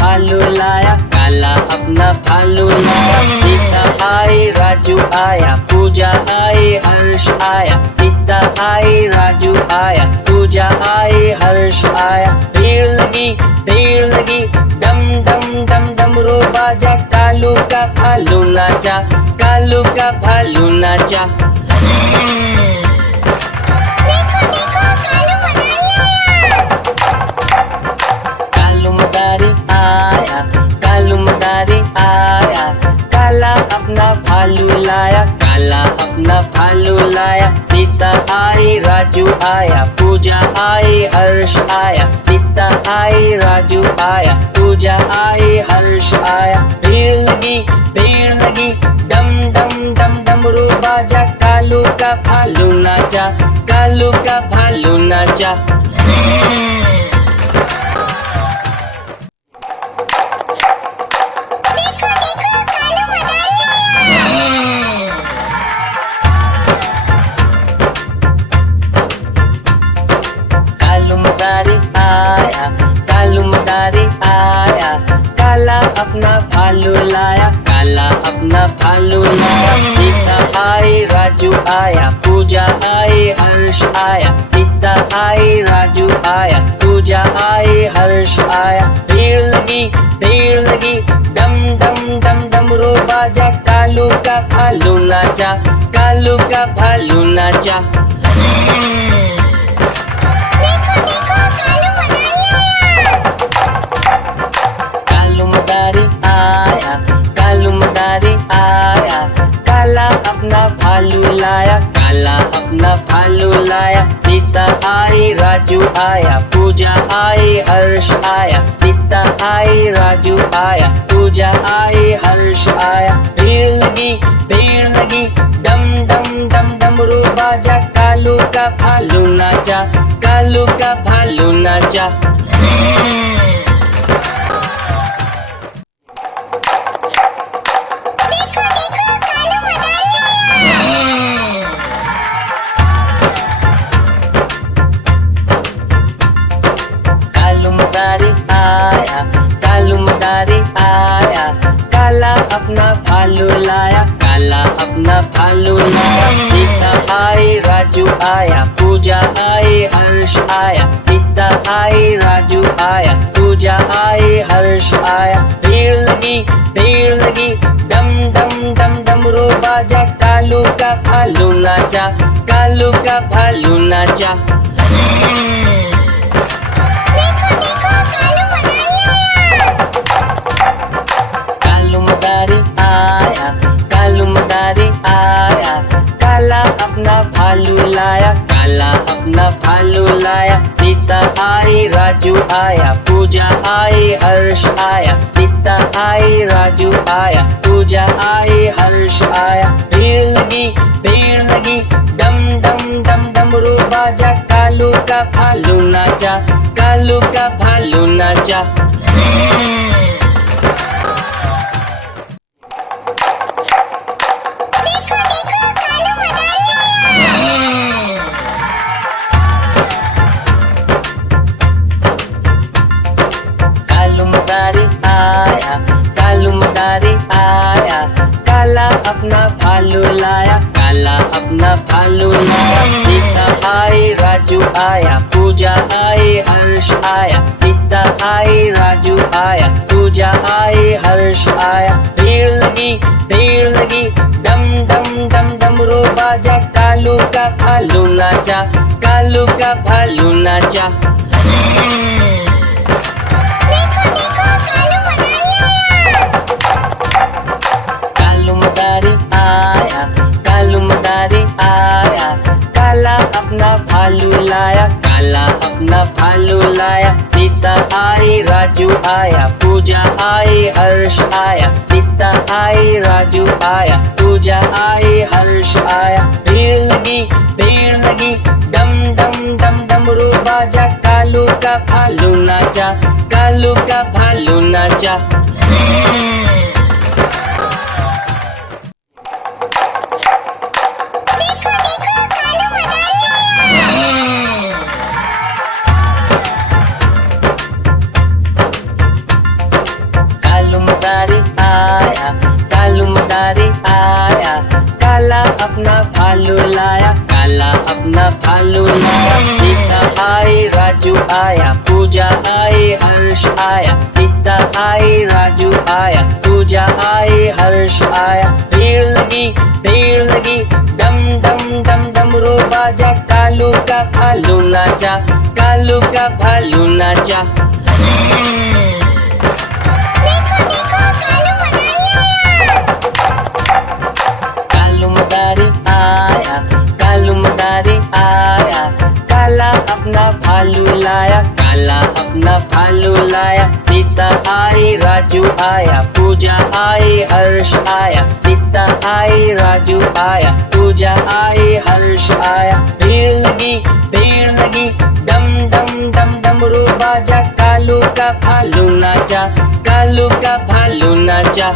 भालू लाया, काला अपना भालू लाया। सीता आई, राजू आया, पूजा आई, हर्ष आया। सीता आई, राजू आया, पूजा आई, हर्ष आया। भीड़ लगी, डम डम डम डमरू बाजा। कालू का भालू नाचा, कालू का भालू नाचा। कालू मदारी आया, कालू मदारी आया। काला अपना भालू लाया, काला अपना भालू लाया। सीता आई, राजू आया, पूजा आई, हर्ष आया। सीता आई, राजू आया, पूजा आई, हर्ष आया। भीड़ लगी, डम डम डम डमरू बाजा। कालू का भालू नाचा, कालू का भालू नाचा। कालू मदारी आया, कालू मदारी आया। काला अपना भालू लाया, काला अपना भालू लाया। सीता आई, राजू आया, पूजा आई, हर्ष आया। सीता आई, राजू आया, पूजा आई, हर्ष आया। भीड़ लगी, डम डम डम डमरू बाजा। कालू का भालू नाचा, कालू का भालू नाचा। कालू मदारी आया, कालू मदारी आया। काला अपना भालू लाया, काला अपना भालू लाया। सीता आई, राजू आया, पूजा आई, हर्ष आया। सीता आई, राजू आया, पूजा आई, हर्ष आया। भीड़ लगी, डम डम डम डमरू बाजा। कालू का भालू नाचा, कालू का भालू नाचा। कालू मदारी आया, कालू मदारी आया। काला अपना भालू लाया, काला अपना भालू लाया। सीता आई, राजू आया, पूजा आई, हर्ष आया। सीता आई, राजू आया, पूजा आई, हर्ष आया। भीड़ लगी, डम डम डम डमरू बाजा। कालू का भालू नाचा, कालू का भालू नाचा। कालू मदारी आया, कालू मदारी आया। काला अपना भालू लाया, काला अपना भालू लाया। सीता आई, राजू आया, पूजा आई, हर्ष आया। सीता आई, राजू आया, पूजा आई, हर्ष आया। भीड़ लगी, डम डम डम डमरू बाजा। कालू का भालू नाचा, कालू का भालू नाचा। कालू मदारी आया, कालू मदारी आया। काला अपना भालू लाया, काला अपना भालू लाया। सीता आई, राजू आया, पूजा आई, हर्ष आया। सीता आई, राजू आया, पूजा आई, हर्ष आया। भीड़ लगी, डम डम डम डमरू बाजा। कालू का भालू नाचा, कालू का भालू नाचा। कालू मदारी आया, कालू मदारी आया। काला अपना भालू लाया, काला अपना भालू लाया। सीता आई, राजू आया, पूजा आई, हर्ष आया। सीता आई, राजू आया, पूजा आई, हर्ष आया। भीड़ लगी, डम डम डम डमरू बाजा। कालू का भालू नाचा, कालू का भालू नाचा। आया, पूजा आई, हर्ष आया, नीता आई, राजू आया, पूजा आई, हर्ष आया। भीड़ लगी, डम डम डम डमरू बाजा, कालू का भालू नाचा, कालू का भालू नाचा। कालू मदारी आया, कालू मदारी आया, काला अपना भालू लाया, काला अपना भालू लाया। नीता आई, राजू आया, पूजा आई, हर्ष आया, नीता आई, राजू आया, पूजा आई, हर्ष आया। भीड़ लगी, डम डम डम डमरू बाजा, कालू का भालू नाचा, कालू का भालू नाचा।